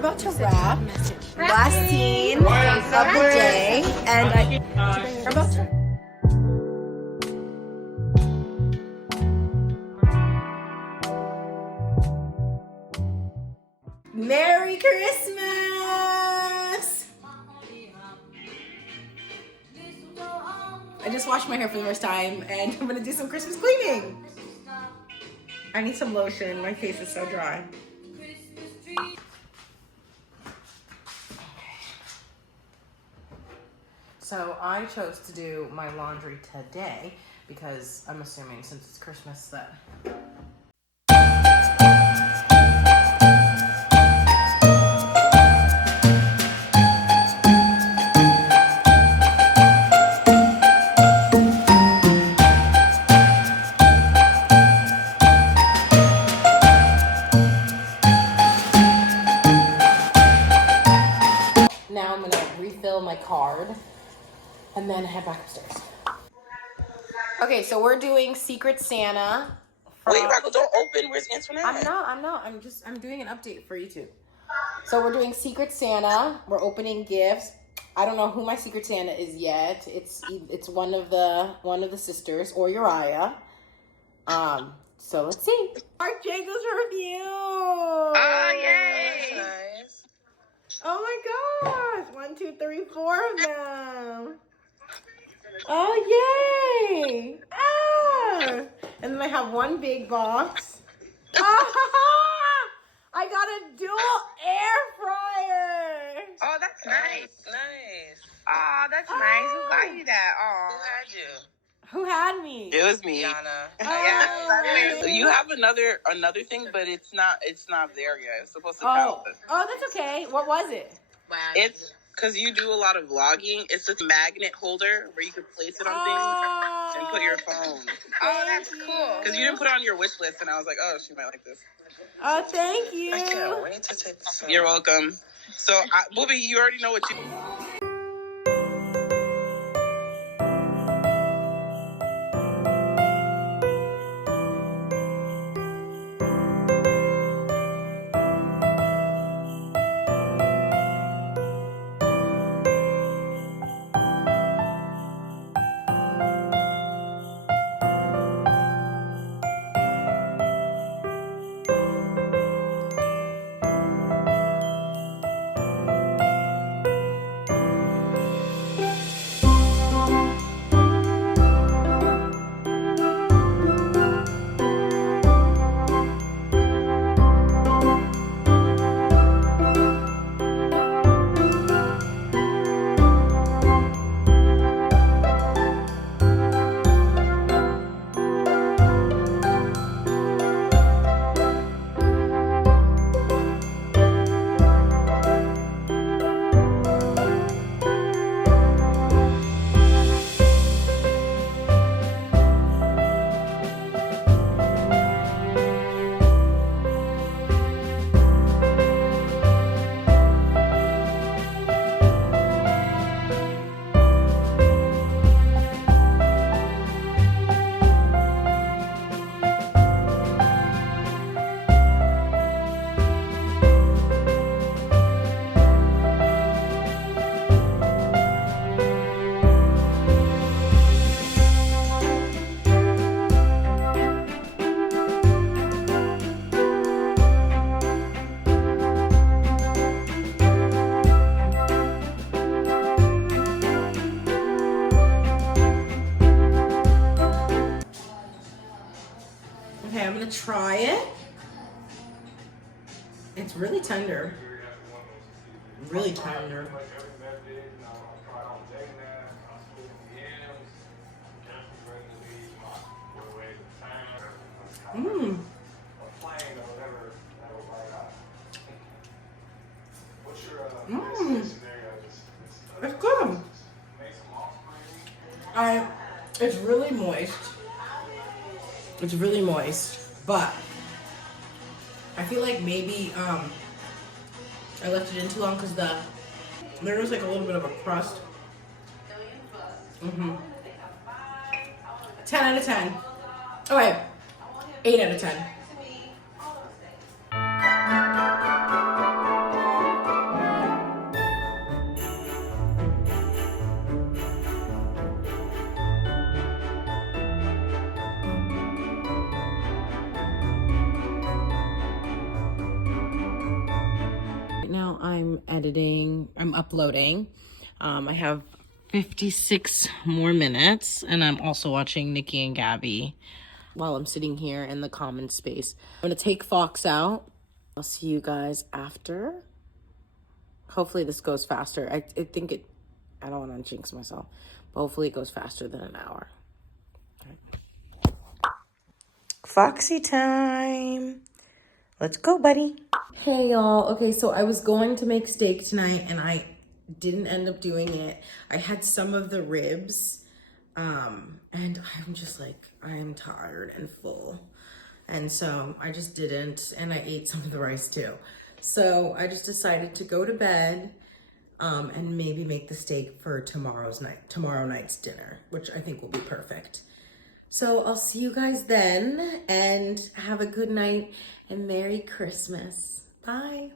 about to wrap. Last scene of the day, and we're about to. Merry Christmas! I just washed my hair for the first time, and I'm gonna do some Christmas cleaning. I need some lotion. My face is so dry. So I chose to do my laundry today because I'm assuming since it's Christmas that... Now I'm gonna refill my card and then head back upstairs. Okay, so we're doing Secret Santa. Wait, Rocco, don't open. Where's Antoinette? I'm not. I'm doing an update for YouTube. So we're doing Secret Santa. We're opening gifts. I don't know who my Secret Santa is yet. It's one of the sisters or Uriah. So let's see. Marc Jacobs review. Oh, yay! That's nice. Oh my gosh! 1, 2, 3, 4 of them. Oh yay! Ah! And then I have one big box. Ah! I got a dual air fryer. Oh, that's nice. Nice. Oh, that's nice. Who got you that? Oh, who had you? Who had me? It was me. Yana. Oh. Yeah. You have another thing, but it's not there yet. It's supposed to come. Oh, that's okay. What was it? Wow. It's because you do a lot of vlogging. It's this magnet holder where you can place it on things and put your phone. Oh, that's cool. Because you didn't put it on your wish list, and I was like, oh, she might like this. Oh, thank you. I can't wait to take this. You're welcome. So, Booby, you already know what you... Okay, I'm gonna try it. It's really tender. Really tender. Mmm. Mmm. It's good. It's really moist. It's really moist, but I feel like maybe I left it in too long because there was like a little bit of a crust. 10 out of 10. Okay, 8 out of 10. I'm editing, I'm uploading. I have 56 more minutes, and I'm also watching Nikki and Gabby while I'm sitting here in the common space. I'm gonna take Fox out. I'll see you guys after. Hopefully this goes faster. I think it, I don't want to jinx myself, but hopefully it goes faster than an hour. Right. Foxy time. Let's go, buddy. Hey, y'all. Okay, so I was going to make steak tonight, and I didn't end up doing it. I had some of the ribs, and I'm just like, I'm tired and full. And so I just didn't, and I ate some of the rice too. So I just decided to go to bed, and maybe make the steak for tomorrow night's dinner, which I think will be perfect. So I'll see you guys then, and have a good night and Merry Christmas. Bye.